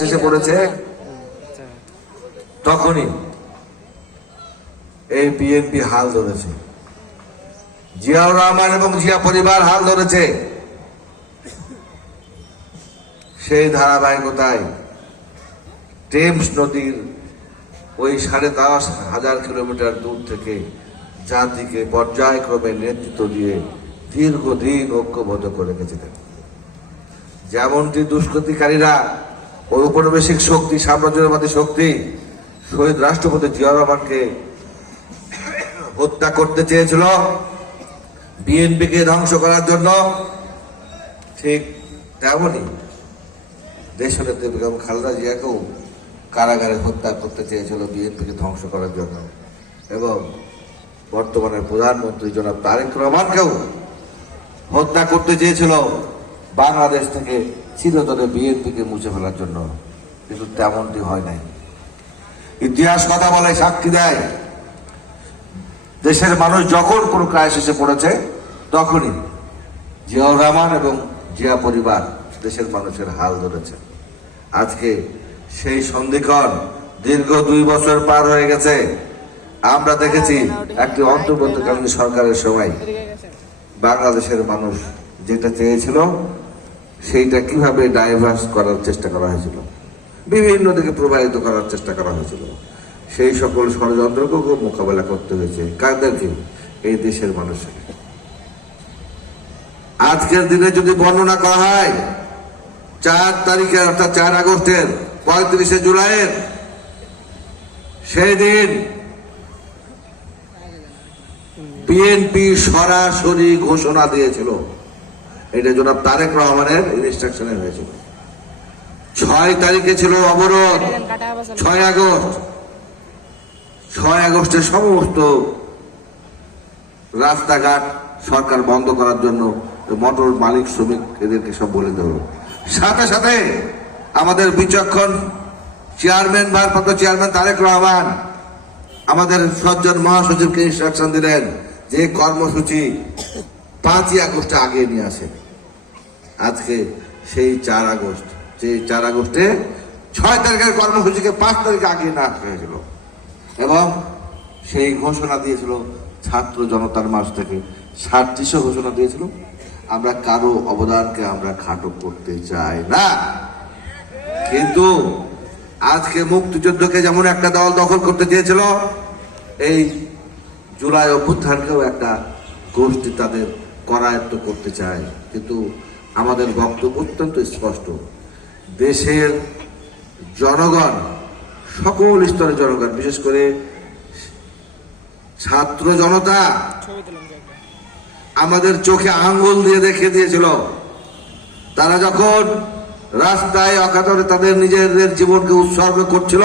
শেষে পড়েছে তখনই এই বিএনপি হাল ধরেছে, জিয়াউর রহমান এবং জিয়া পরিবার হাল ধরেছে। সেই ধারাবাহিকতায় টেমস নদীর ওই 10,500 কিলোমিটার দূর থেকে জাতিকে পর্যায়ক্রমে নেতৃত্ব দিয়ে দীর্ঘদিন ঐক্যবদ্ধ করে গেছিলেন। যেমনটি দুষ্কৃতিকারীরা ঔপনিবেশিক শক্তি, সাম্রাজ্যবাদী শক্তি শহীদ রাষ্ট্রপতি জিয়াউর রহমানকে হত্যা করতে চেয়েছিল বিএনপিকে ধ্বংস করার জন্য, ঠিক তেমনি দেশনেত্রী বেগম খালেদা জিয়াকেও কারাগারে হত্যা করতে চেয়েছিল বিএনপিকে ধ্বংস করার জন্য, এবং বর্তমানে প্রধানমন্ত্রী জনাব তারেক রহমানকেও হত্যা করতে চেয়েছিল বাংলাদেশ থেকে চিরতরে বিএনপিকে মুছে ফেলার জন্য, কিন্তু তেমনটি হয় নাই। ইতিহাস কথা বলে, সাক্ষী দেয়, দেশের মানুষ যখন কোনো ক্রাইসিসে পড়েছে তখনই জিয়াউর রহমান এবং জিয়া পরিবার দেশের মানুষের হাল ধরেছে। আজকে সেই সন্ধিক্ষণ দীর্ঘ 2 বছর পার হয়ে গেছে। আমরা দেখেছি একটি অন্তর্বর্তীকালীন সরকারের সময় বাংলাদেশের মানুষ যেটা চেয়েছিল সেইটা কিভাবে ডাইভার্স করার চেষ্টা করা হয়েছিল, বিভিন্ন দিকে প্রবাহিত করার চেষ্টা করা হয়েছিল। সেই সকল ষড়যন্ত্রকেও মোকাবেলা করতে হয়েছে। কাদেরকে? এই দেশের মানুষের। আজকের দিনে যদি বর্ণনা করা হয় 4 তারিখের অর্থাৎ 4 আগস্টের 35শে জুলাইয়ের সেই দিন বিএনপি সরাসরি ঘোষণা দিয়েছিল, এটা জনাব তারেক রহমানের ইনস্ট্রাকশনে হয়েছিল। 6 তারিখে ছিল অবরোধ, 6 আগস্টের সমস্ত রাস্তাঘাট সরকার বন্ধ করার জন্য মোটর মালিক শ্রমিক এদেরকে সব বলে দেব। সাথে সাথে আমাদের বিচক্ষণ চেয়ারম্যান, ভারপ্রাপ্ত চেয়ারম্যান তারেক রহমান আমাদের সজ্জন মহাসচিবকে ইনস্ট্রাকশন দিলেন যে কর্মসূচি 5ই আগস্টে আগে নিয়ে আসেন। আজকে সেই 4 আগস্ট, সেই 4 আগস্টে 6 তারিখের কর্মসূচিকে 5 তারিখে আগে না আসা হয়েছিল, এবং সেই ঘোষণা দিয়েছিল ছাত্র জনতার মাঝ থেকে। 3700 ঘোষণা দিয়েছিল। আমরা কারো অবদানকে আমরা খাটো করতে চাই না, কিন্তু আজকে মুক্তিযুদ্ধকে যেমন একটা দল দখল করতে চেয়েছিল, এই জুলাই অভ্যুত্থানকেও একটা গোষ্ঠী তাদের করায়ত্ত করতে চায়। কিন্তু আমাদের বক্তব্য অত্যন্ত স্পষ্ট, দেশের জনগণ, সকল স্তরের জনগণ, বিশেষ করে ছাত্র জনতা আমাদের চোখে আঙ্গুল দিয়ে দেখিয়ে দিয়েছিল। তারা যখন রাস্তায় অকাতরে তাদের নিজেদের জীবনকে উৎসর্গ করছিল,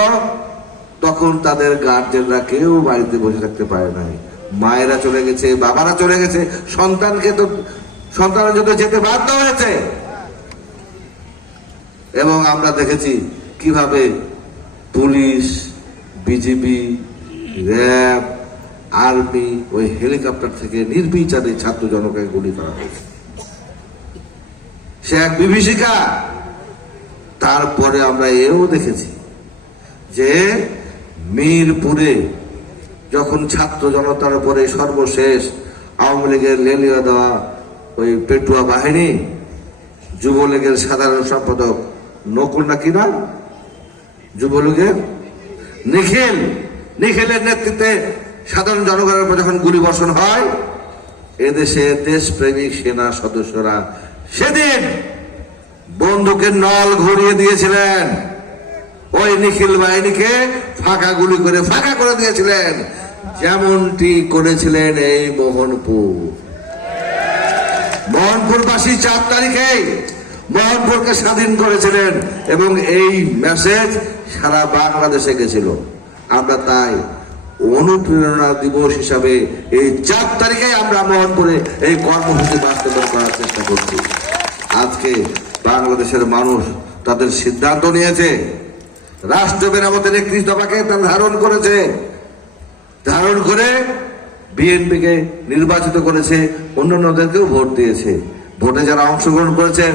তখন তাদের গার্জেনরা কেউ বাড়িতে বসে থাকতে পারে নাই। মায়েরা চলে গেছে, বাবারা চলে গেছে, সন্তানের জন্য যেতে বাধ্য হয়েছে। এবং আমরা দেখেছি কিভাবে পুলিশ, বিজিবি, র্যাব, আর্মি ওই হেলিকপ্টার থেকে নির্বিচারে ছাত্র জনতাকে গুলি করা হয়েছে। সে এক বিভীষিকা। তারপরে আমরা এও দেখেছি যে মিরপুরে যখন ছাত্র জনতার উপরে সর্বশেষ আওয়ামী লীগের লেলিয়ে দেওয়া ওই পেটুয়া বাহিনী, যুবলীগের সাধারণ সম্পাদক নকুল নাকি না, যুবলীগের নিখিলের নেতৃত্বে সাধারণ জনগণের উপর যখন গুলি বর্ষণ হয়, এদেশে দেশপ্রেমিক সেনা সদস্যরা সেদিন বন্দুকের নল ঘুরিয়ে দিয়েছিলেন, ওই নিখিল বাহিনীকে ফাঁকা গুলি করে ফাঁকা করে দিয়েছিলেন, যেমনটি করেছিলেন এই মোহনপুরবাসী 4 তারিখে মোহনপুরকে স্বাধীন করেছিলেন, এবং এই মেসেজ সারা বাংলাদেশে গেছিল। আমরা তাই অনুপ্রেরণা দিবস হিসাবে এই 4 তারিখে আমরা মোহনপুরে এই কর্মসূচি বাস্তবায়ন করার চেষ্টা করছি। আজকে বাংলাদেশের মানুষ তাদের সিদ্ধান্ত নিয়েছে, রাষ্ট্র মেরামতের 31 দফাকে তারা ধারণ করে বিএনপিকে নির্বাচিত করেছে, অন্যান্যদেরকেও ভোট দিয়েছে। ভোটে যারা অংশগ্রহণ করেছে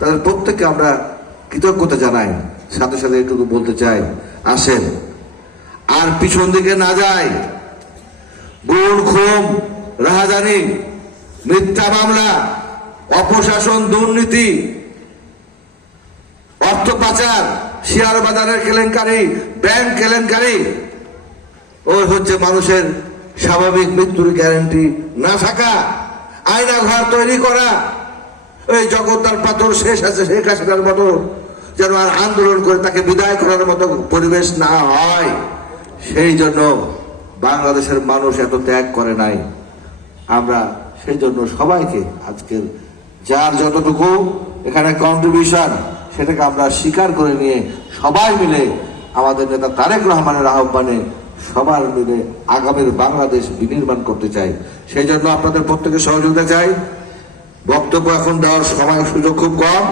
তাদের প্রত্যেককে আমরা কৃতজ্ঞতা জানাই। সাথে সাথে একটু বলতে চাই, আসেন আর পিছন দিকে না যায়। গুণ, খুন, রাহাজানি, মিথ্যা মামলা, অপশাসন, দুর্নীতি, অর্থ পাচার, শেয়ার বাজারের কেলেঙ্কারি, ব্যাংক কেলেঙ্কারি, ওই হচ্ছে মানুষের স্বাভাবিক মৃত্যুর গ্যারান্টি না থাকা, আয়না ঘর তৈরি করা, ওই জগদ্দার পাথর শেষ আছে শেখ হাসিনার মতো যেন আর আন্দোলন করে তাকে বিদায় করার মতো পরিবেশ না হয়, সেই জন্য বাংলাদেশের মানুষ এত ত্যাগ করে নাই। আমরা সেই জন্য সবাইকে আজকের যার যতটুকু এখানে কন্ট্রিবিউশন সেটাকে আমরা স্বীকার করে নিয়ে সবাই মিলে আমাদের নেতা তারেক রহমানের আহ্বানে সবার মিলে আগামীর বাংলাদেশ বিনির্মাণ করতে চাই। সেই জন্য আপনাদের প্রত্যেকের সহযোগিতা চাই। বক্তব্য এখন দেওয়ার সময় সুযোগ খুব কম,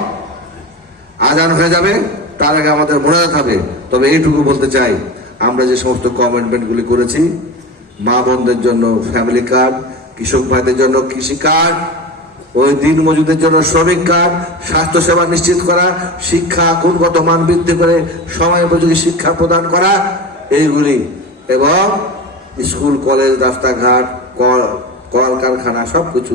আজান হয়ে যাবে, তার আগে আমাদের মনে রাখতে হবে। তবে এইটুকু বলতে চাই, আমরা যে সমস্ত কমিটমেন্টগুলি করেছি, মা বোনদের জন্য ফ্যামিলি কার্ড, কৃষক ভাইদের জন্য কৃষি কার্ড, ওই দিন মজুদের জন্য শ্রমিক কার্ড, স্বাস্থ্যসেবা নিশ্চিত করা, শিক্ষা গুণগত মান বৃদ্ধি করে সময় উপযোগী শিক্ষা প্রদান করা, এইগুলি এবং স্কুল কলেজ রাস্তাঘাট কলকারখানা সবকিছু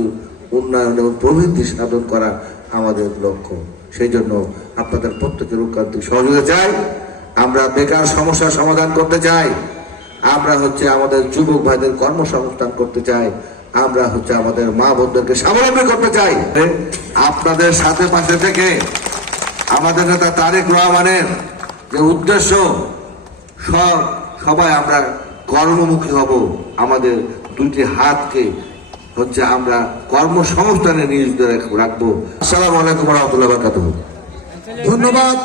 উন্নয়ন এবং প্রবৃদ্ধি সাধন করা আমাদের লক্ষ্য। সেই জন্য আপনাদের প্রত্যেকের ঐকান্তিক সহযোগিতা চাই। আমরা বেকার সমস্যার সমাধান করতে চাই, আমরা হচ্ছে আমাদের যুবক ভাইদের কর্মসংস্থান করতে চাই, আমরা হচ্ছে আমাদের মা বোনদেরকে স্বাবলম্বী করতে চাই। আপনাদের সাথে পাশে থেকে আমাদের নেতা তারেক রহমানের যে উদ্দেশ্য, সবাই আমরা কর্মমুখী হব, আমাদের দুইটি হাতকে হচ্ছে আমরা কর্মসংস্থানে নিয়োজিত রাখবো। আসসালামু আলাইকুম ওয়া রাহমাতুল্লাহি ওয়া বারাকাতুহু। ধন্যবাদ।